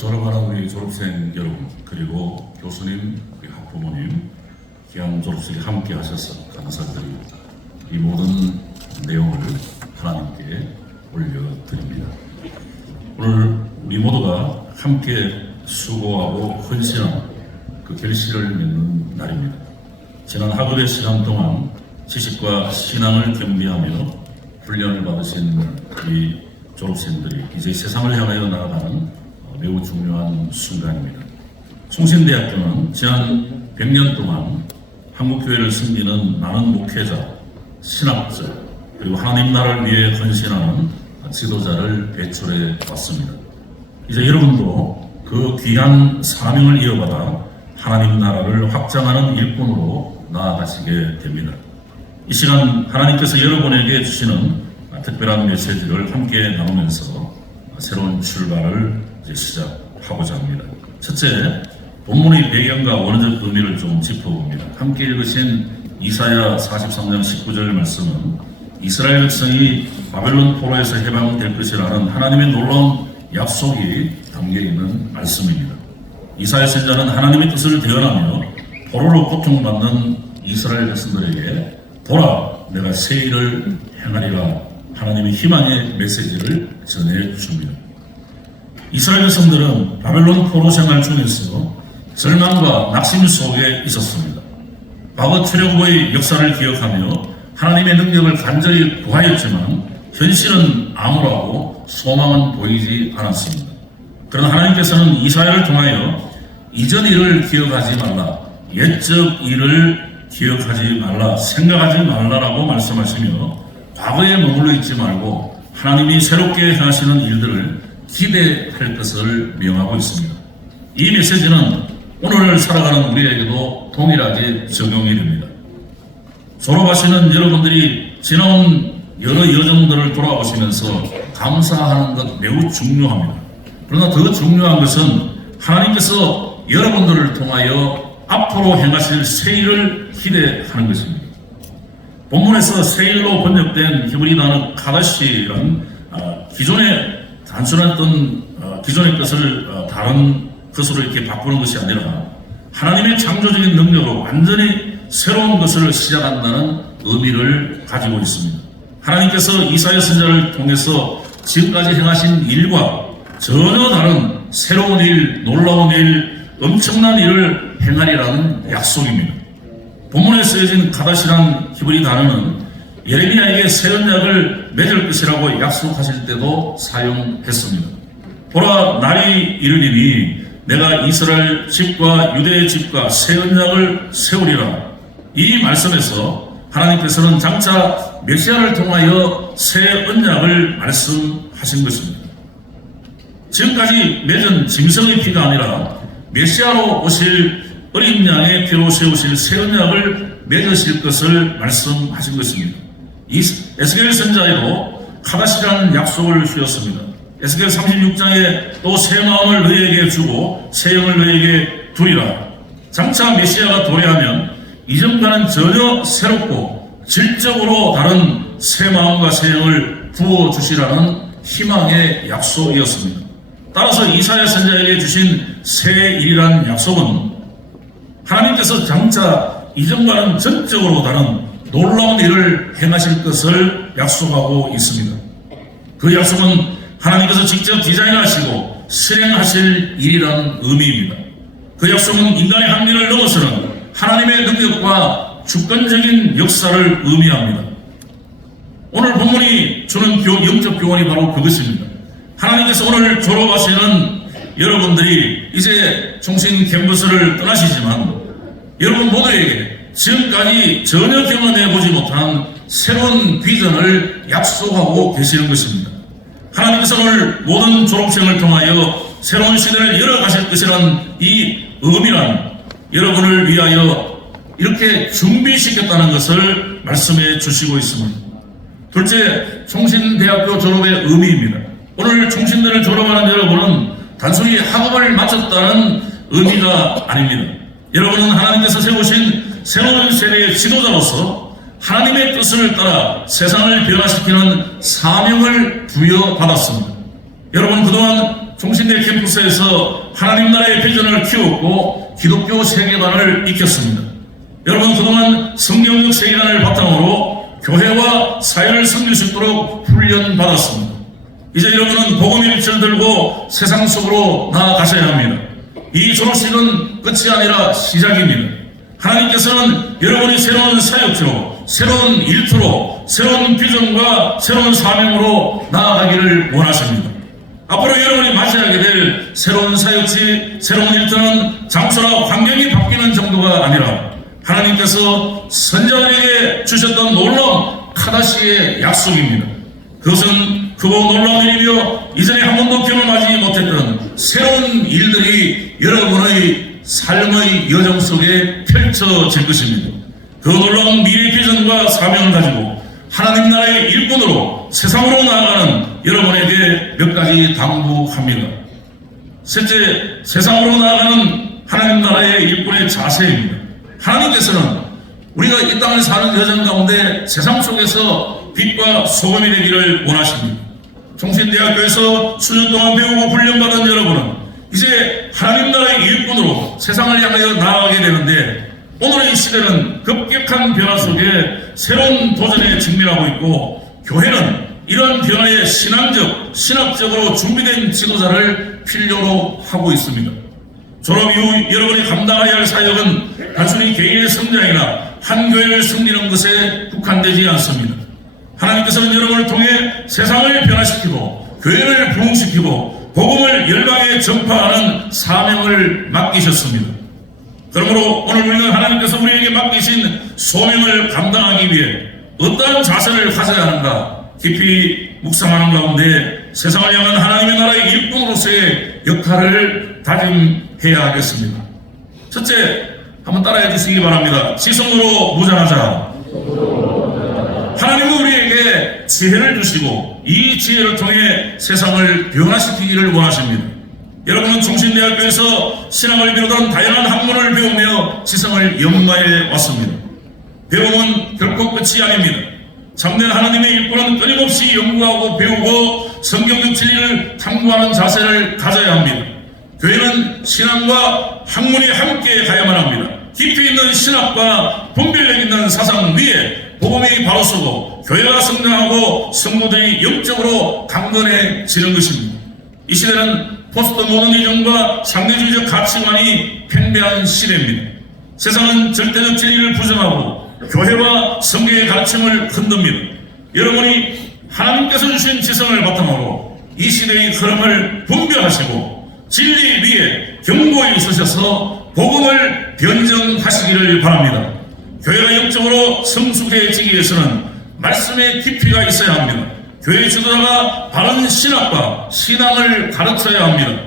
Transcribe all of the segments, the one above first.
졸업하는 우리 졸업생 여러분, 그리고 교수님, 우리 학부모님, 귀한 졸업식에 함께 하셔서 감사드립니다. 이 모든 내용을 하나님께 올려드립니다. 오늘 우리 모두가 함께 수고하고 헌신한 그 결실을 맺는 날입니다. 지난 학업의 시간 동안 지식과 신앙을 겸비하며 훈련을 받으신 우리 졸업생들이 이제 세상을 향하여 나아가는 매우 중요한 순간입니다. 총신대학교는 지난 100년 동안 한국교회를 섬기는 많은 목회자, 신학자, 그리고 하나님 나라를 위해 헌신하는 지도자를 배출해 왔습니다. 이제 여러분도 그 귀한 사명을 이어받아 하나님 나라를 확장하는 일꾼으로 나아가시게 됩니다. 이 시간 하나님께서 여러분에게 주시는 특별한 메시지를 함께 나누면서 새로운 출발을 이제 시작하고자 합니다. 첫째, 본문의 배경과 원어적 의미를 좀 짚어봅니다. 함께 읽으신 이사야 43장 19절 말씀은 이스라엘 백성이 바벨론 포로에서 해방될 것이라는 하나님의 놀라운 약속이 담겨있는 말씀입니다. 이사야 선지자는 하나님의 뜻을 대언하며 포로로 고통받는 이스라엘 백성들에게 보라, 내가 새 일을 행하리라 하나님의 희망의 메시지를 전해줍니다. 이스라엘 백성들은 바벨론 포로 생활 중에서 절망과 낙심 속에 있었습니다. 과거 출애굽의 역사를 기억하며 하나님의 능력을 간절히 구하였지만 현실은 암울하고 소망은 보이지 않았습니다. 그러나 하나님께서는 이사야를 통하여 이전 일을 기억하지 말라, 옛적 일을 기억하지 말라, 생각하지 말라라고 말씀하시며 과거에 머물러 있지 말고 하나님이 새롭게 행하시는 일들을 기대할 것을 명하고 있습니다. 이 메시지는 오늘을 살아가는 우리에게도 동일하게 적용이 됩니다. 졸업하시는 여러분들이 지나온 여러 여정들을 돌아보시면서 감사하는 것 매우 중요합니다. 그러나 더 중요한 것은 하나님께서 여러분들을 통하여 앞으로 행하실 새 일을 기대하는 것입니다. 본문에서 새 일로 번역된 히브리 단어 카다시란 기존의 단순한 기존의 것을 다른 것으로 이렇게 바꾸는 것이 아니라 하나님의 창조적인 능력으로 완전히 새로운 것을 시작한다는 의미를 가지고 있습니다. 하나님께서 이사야 선지자를 통해서 지금까지 행하신 일과 전혀 다른 새로운 일, 놀라운 일, 엄청난 일을 행하리라는 약속입니다. 본문에 쓰여진 카다시란 히브리 단어는 예레미야에게 새 언약을 맺을 것이라고 약속하실 때도 사용했습니다. 보라, 날이 이르리니 내가 이스라엘 집과 유대의 집과 새 언약을 세우리라. 이 말씀에서 하나님께서는 장차 메시아를 통하여 새 언약을 말씀하신 것입니다. 지금까지 맺은 짐승의 피가 아니라 메시아로 오실 어린 양의 피로 세우실 새 언약을 맺으실 것을 말씀하신 것입니다. 에스겔 선지자에도 카다시라는 약속을 주었습니다. 에스겔 36장에 또 새 마음을 너희에게 주고 새 영을 너희에게 두리라. 장차 메시아가 도래하면 이전과는 전혀 새롭고 질적으로 다른 새 마음과 새 영을 부어주시라는 희망의 약속이었습니다. 따라서 이사야 선지자에게 주신 새 일이란 약속은 하나님께서 장차 이전과는 전적으로 다른 놀라운 일을 행하실 것을 약속하고 있습니다. 그 약속은 하나님께서 직접 디자인하시고 실행하실 일이라는 의미입니다. 그 약속은 인간의 합리를 넘어서는 하나님의 능력과 주권적인 역사를 의미합니다. 오늘 본문이 주는 영적 교훈이 바로 그것입니다. 하나님께서 오늘 졸업하시는 여러분들이 이제 총신 캠퍼스를 떠나시지만 여러분 모두에게 지금까지 전혀 경험해보지 못한 새로운 비전을 약속하고 계시는 것입니다. 하나님께서 오늘 모든 졸업생을 통하여 새로운 시대를 열어가실 것이라는 이 의미란 여러분을 위하여 이렇게 준비시켰다는 것을 말씀해 주시고 있습니다. 둘째, 총신대학교 졸업의 의미입니다. 오늘 총신대를 졸업하는 여러분은 단순히 학업을 마쳤다는 의미가 아닙니다. 여러분은 하나님께서 세우신 새로운 세대의 지도자로서 하나님의 뜻을 따라 세상을 변화시키는 사명을 부여받았습니다. 여러분 그동안 종신대 캠퍼스에서 하나님 나라의 비전을 키웠고 기독교 세계관을 익혔습니다. 여러분, 그동안 성경적 세계관을 바탕으로 교회와 사회를 섬길 수 있도록 훈련받았습니다. 이제 여러분은 복음의 빛을 들고 세상 속으로 나아가셔야 합니다. 이 졸업식은 끝이 아니라 시작입니다. 하나님께서는 여러분이 새로운 사역지로, 새로운 일터로, 새로운 비전과 새로운 사명으로 나아가기를 원하십니다. 앞으로 여러분이 맞이하게 될 새로운 사역지, 새로운 일터는 장소나 환경이 바뀌는 정도가 아니라 하나님께서 선자들에게 주셨던 놀라운 카다시의 약속입니다. 그것은 크고 놀라운 일이며 이전에 한 번도 경험하지 못했던 새로운 일들이 여러분의 삶의 여정 속에 펼쳐질 것입니다. 그 놀라운 미래 비전과 사명을 가지고 하나님 나라의 일꾼으로 세상으로 나아가는 여러분에게 몇 가지 당부합니다. 셋째, 세상으로 나아가는 하나님 나라의 일꾼의 자세입니다. 하나님께서는 우리가 이 땅을 사는 여정 가운데 세상 속에서 빛과 소금이 되기를 원하십니다. 종신대학교에서 수년 동안 배우고 훈련받은 여러분은 이제 하나님 나라의 일꾼으로 세상을 향하여 나아가게 되는데, 오늘의 이 시대는 급격한 변화 속에 새로운 도전에 직면하고 있고, 교회는 이러한 변화에 신학적으로 준비된 지도자를 필요로 하고 있습니다. 졸업 이후 여러분이 감당해야 할 사역은 단순히 개인의 성장이나 한 교회를 섬기는 것에 국한되지 않습니다. 하나님께서는 여러분을 통해 세상을 변화시키고 교회를 부흥시키고 복음을 열방에 전파하는 사명을 맡기셨습니다. 그러므로 오늘 우리는 하나님께서 우리에게 맡기신 소명을 감당하기 위해 어떠한 자세를 가져야 하는가 깊이 묵상하는 가운데 세상을 향한 하나님의 나라의 일꾼으로서의 역할을 다짐해야 하겠습니다. 첫째, 한번 따라해 주시기 바랍니다. 지성으로 무장하자. 하나님은 우리에게 지혜를 주시고 이 지혜를 통해 세상을 변화시키기를 원하십니다. 여러분은 종신대학교에서 신학을 비롯한 다양한 학문을 배우며 지성을 연마해 왔습니다. 배움은 결코 끝이 아닙니다. 참된 하나님의 일꾼은 끊임없이 연구하고 배우고 성경적 진리를 탐구하는 자세를 가져야 합니다. 교회는 신앙과 학문이 함께 가야만 합니다. 깊이 있는 신학과 분별력 있는 사상 위에 복음이 바로 서고 교회가 성장하고 성도들이 영적으로 강건해지는 것입니다. 이 시대는 포스트 모더니즘과 상대주의적 가치관이 팽배한 시대입니다. 세상은 절대적 진리를 부정하고 교회와 성경의 가르침을 흔듭니다. 여러분이 하나님께서 주신 지성을 바탕으로 이 시대의 흐름을 분별하시고 진리 위에 경고에 있으셔서 복음을 변증하시기를 바랍니다. 교회가 영적으로 성숙해지기 위해서는 말씀의 깊이가 있어야 합니다. 교회 지도자가 바른 신학과 신앙을 가르쳐야 합니다.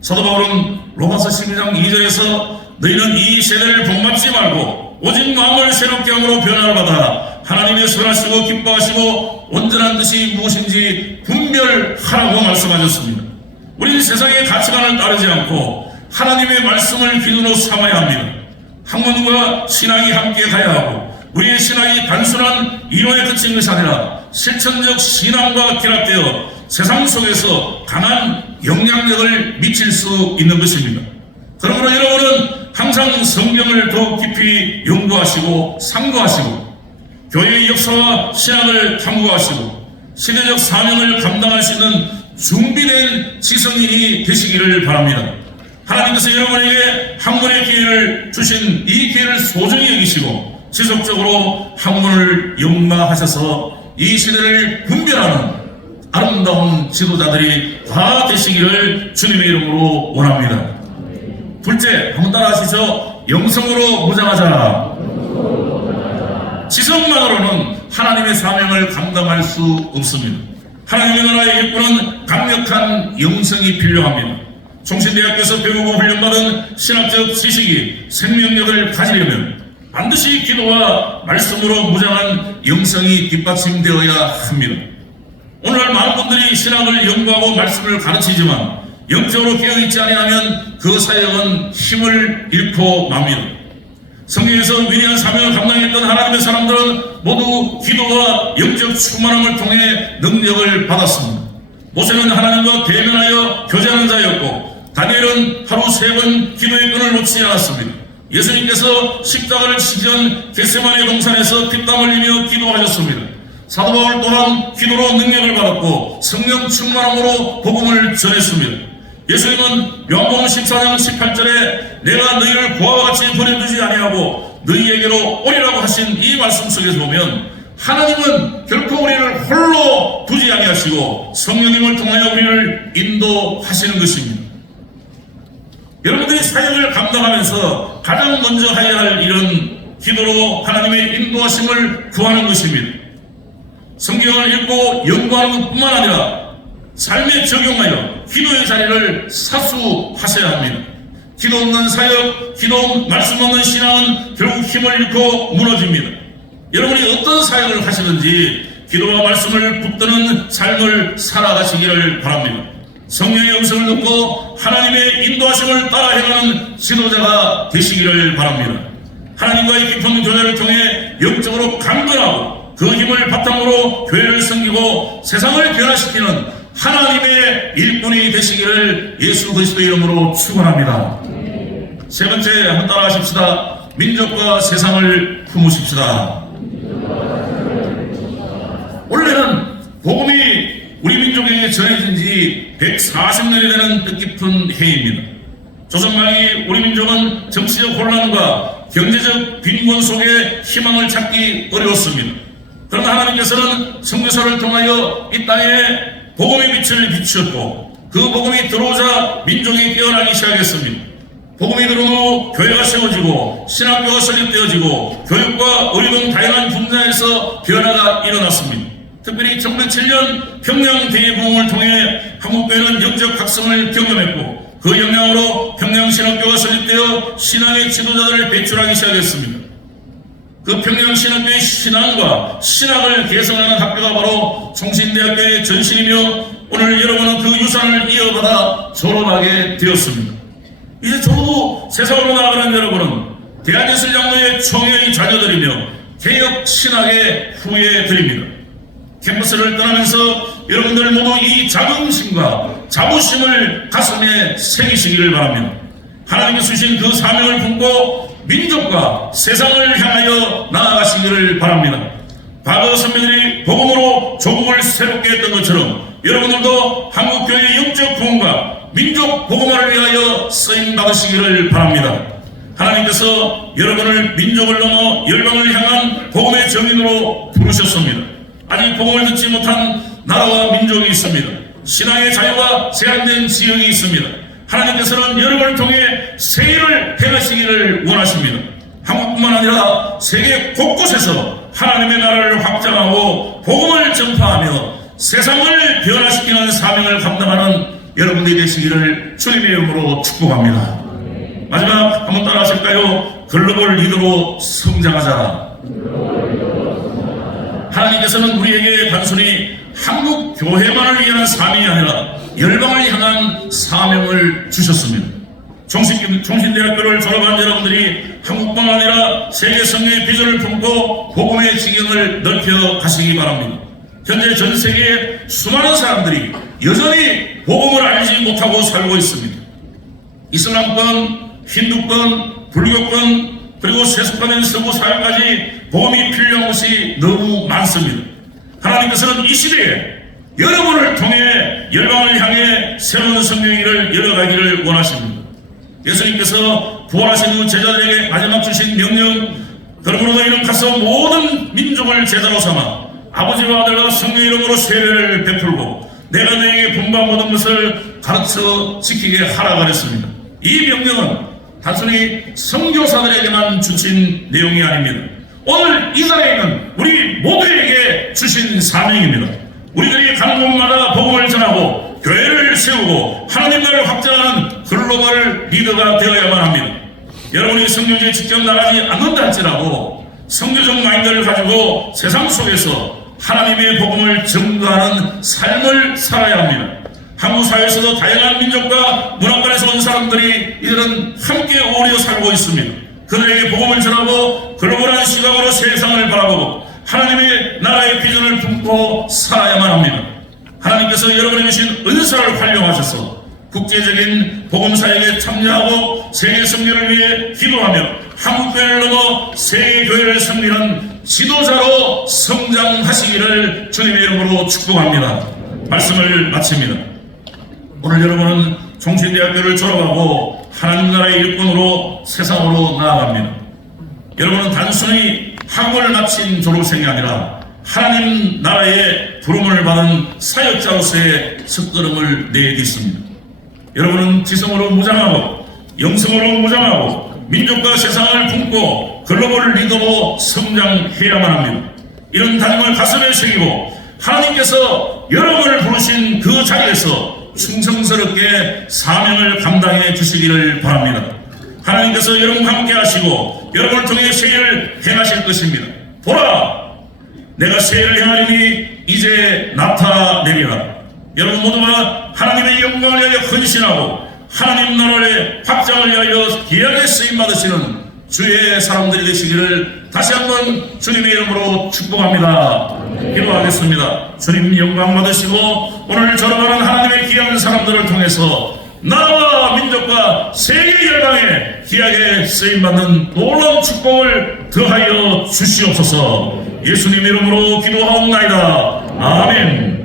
사도 바울은 로마서 12장 2절에서 너희는 이 세대를 본받지 말고 오직 마음을 새롭게 함으로 변화를 받아 하나님의 선하시고 기뻐하시고 온전한 뜻이 무엇인지 분별하라고 말씀하셨습니다. 우리는 세상의 가치관을 따르지 않고 하나님의 말씀을 기준으로 삼아야 합니다. 학문과 신앙이 함께 가야 하고 우리의 신앙이 단순한 이론에 그친 것이 아니라 실천적 신앙과 결합되어 세상 속에서 강한 영향력을 미칠 수 있는 것입니다. 그러므로 여러분은 항상 성경을 더욱 깊이 연구하시고 상고하시고 교회의 역사와 신학을 탐구하시고 시대적 사명을 감당할 수 있는 준비된 지성인이 되시기를 바랍니다. 하나님께서 여러분에게 학문의 기회를 주신 이 기회를 소중히 여기시고 지속적으로 학문을 연마하셔서 이 시대를 분별하는 아름다운 지도자들이 다 되시기를 주님의 이름으로 원합니다. 둘째, 한번 따라하시죠. 영성으로 무장하자. 지성만으로는 하나님의 사명을 감당할 수 없습니다. 하나님의 나라의 일꾼은 강력한 영성이 필요합니다. 종신대학교에서 배우고 훈련받은 신학적 지식이 생명력을 가지려면 반드시 기도와 말씀으로 무장한 영성이 뒷받침되어야 합니다. 오늘날 많은 분들이 신학을 연구하고 말씀을 가르치지만 영적으로 깨어있지 아니하면 그 사역은 힘을 잃고 맙니다. 성경에서 위대한 사명을 감당했던 하나님의 사람들은 모두 기도와 영적 충만함을 통해 능력을 받았습니다. 모세는 하나님과 대면하여 교제하는 자였고 다니엘은 하루 3번 기도의 끈을 놓지 않았습니다. 예수님께서 십자가를 치기 전 겟세마네 동산에서 피땀 흘리며 기도하셨습니다. 사도 바울 또한 기도로 능력을 받았고 성령 충만함으로 복음을 전했습니다. 예수님은 요한복음 14장 18절에 내가 너희를 고아와 같이 버려두지 아니하고 너희에게로 오리라고 하신 이 말씀 속에서 보면 하나님은 결코 우리를 홀로 두지 아니하시고 성령님을 통하여 우리를 인도하시는 것입니다. 여러분들이 사역을 감당하면서 가장 먼저 해야 할 일은 기도로 하나님의 인도하심을 구하는 것입니다. 성경을 읽고 연구하는 것뿐만 아니라 삶에 적용하여 기도의 자리를 사수하셔야 합니다. 기도 없는 사역, 기도 말씀 없는 신앙은 결국 힘을 잃고 무너집니다. 여러분이 어떤 사역을 하시든지 기도와 말씀을 붙드는 삶을 살아가시기를 바랍니다. 성령의 음성을 듣고 하나님의 인도하심을 따라 행하는 지도자가 되시기를 바랍니다. 하나님과의 깊은 교제를 통해 영적으로 강건하고 그 힘을 바탕으로 교회를 섬기고 세상을 변화시키는 하나님의 일꾼이 되시기를 예수 그리스도의 이름으로 축원합니다. 세 번째, 한번 따라 하십시다. 민족과 세상을 품으십시다. 원래는 복음이 우리 민족에게 전해진 지 140년이 되는 뜻깊은 해입니다. 조선 말기 우리 민족은 정치적 혼란과 경제적 빈곤 속에 희망을 찾기 어려웠습니다. 그러나 하나님께서는 선교사를 통하여 이 땅에 복음의 빛을 비추었고 그 복음이 들어오자 민족이 깨어나기 시작했습니다. 복음이 들어온 후 교회가 세워지고 신학교가 설립되어지고 교육과 의료 등 다양한 분야에서 변화가 일어났습니다. 특별히 1907년 평양 대부흥을 통해 한국교회는 영적 각성을 경험했고 그 영향으로 평양신학교가 설립되어 신앙의 지도자들을 배출하기 시작했습니다. 그 평양신학교의 신앙과 신학을 개성하는 학교가 바로 총신대학교의 전신이며 오늘 여러분은 그 유산을 이어받아 졸업하게 되었습니다. 이제 저도 세상으로 나아가는 여러분은 대한예술장로의 총회의 자녀들이며 개혁 신학의 후예들입니다. 캠퍼스를 떠나면서 여러분들 모두 이 자긍심과 자부심을 가슴에 새기시기를 바랍니다. 하나님께서 주신 그 사명을 품고 민족과 세상을 향하여 나아가시기를 바랍니다. 과거 선배들이 복음으로 조국을 새롭게 했던 것처럼 여러분들도 한국교회의 영적 부흥과 민족 복음화를 위하여 쓰임 받으시기를 바랍니다. 하나님께서 여러분을 민족을 넘어 열방을 향한 복음의 정인으로 부르셨습니다. 아직 복음을 듣지 못한 나라와 민족이 있습니다. 신앙의 자유가 제한된 지역이 있습니다. 하나님께서는 여러분을 통해 세일을 행하시기를 원하십니다. 한국뿐만 아니라 세계 곳곳에서 하나님의 나라를 확장하고 복음을 전파하며 세상을 변화시키는 사명을 감당하는 여러분들이 되시기를 주님의 이름으로 축복합니다. 마지막 한번 따라 하실까요? 글로벌 리더로 성장하자. 하나님께서는 우리에게 단순히 한국 교회만을 위한 사명이 아니라 열방을 향한 사명을 주셨습니다. 총신대학교를 졸업한 여러분들이 한국뿐만 아니라 세계 성령의 비전을 품고 복음의 지경을 넓혀 가시기 바랍니다. 현재 전 세계에 수많은 사람들이 여전히 복음을 알지 못하고 살고 있습니다. 이슬람권, 힌두권, 불교권, 그리고 세속화된 서구 사회까지 복음이 필요한 것이 너무 많습니다. 하나님께서는 이 시대에 여러분을 통해 열방을 향해 새로운 성령의 길을 열어가기를 원하십니다. 예수님께서 부활하신 후 제자들에게 마지막 주신 명령, 그러므로 너희는 가서 모든 민족을 제자로 삼아 아버지와 아들과 성령의 이름으로 세례를 베풀고 내가 너희에게 분부한 모든 것을 가르쳐 지키게 하라 그랬습니다. 이 명령은 단순히 선교사들에게만 주신 내용이 아닙니다. 오늘 이 자리에 있는 우리 모두에게 주신 사명입니다. 우리들이 가는 곳마다 복음을 전하고 교회를 세우고 하나님 나라를 확장하는 글로벌 리더가 되어야만 합니다. 여러분이 선교지에 직접 나가지 않는다 할지라도 선교적 마인드를 가지고 세상 속에서 하나님의 복음을 전가하는 삶을 살아야 합니다. 한국 사회에서도 다양한 민족과 문화권에서 온 사람들이 이들은 함께 어우러져 살고 있습니다. 그들에게 복음을 전하고 글로벌한 시각으로 세상을 바라보고 하나님의 나라의 비전을 품고 살아야만 합니다. 하나님께서 여러분에게 주신 은사를 활용하셔서 국제적인 복음사역에 참여하고 세계 선교를 위해 기도하며 한국교회를 넘어 세계교회를 섬기는 지도자로 성장하시기를 주님의 이름으로 축복합니다. 말씀을 마칩니다. 오늘 여러분은 종신대학교를 졸업하고 하나님 나라의 일꾼으로 세상으로 나아갑니다. 여러분은 단순히 학원을 마친 졸업생이 아니라 하나님 나라의 부름을 받은 사역자로서의 첫걸음을 내딛습니다. 여러분은 지성으로 무장하고 영성으로 무장하고 민족과 세상을 품고 글로벌 리더로 성장해야만 합니다. 이런 다짐을 가슴에 새기고 하나님께서 여러분을 부르신 그 자리에서 충성스럽게 사명을 감당해 주시기를 바랍니다. 하나님께서 여러분과 함께 하시고 여러분을 통해 세일을 행하실 것입니다. 보라! 내가 세일을 행하리니 이제 나타내리라. 여러분 모두가 하나님의 영광을 위하여 헌신하고 하나님 나라의 확장을 위하여 귀하게 쓰임받으시는 주의 사람들이 되시기를 다시 한번 주님의 이름으로 축복합니다. 기도하겠습니다. 주님 영광 받으시고 오늘 졸업하는 하나님의 귀한 사람들을 통해서 나라와 민족과 세계 열방에 귀하게 쓰임받는 놀라운 축복을 더하여 주시옵소서. 예수님 이름으로 기도하옵나이다. 아멘.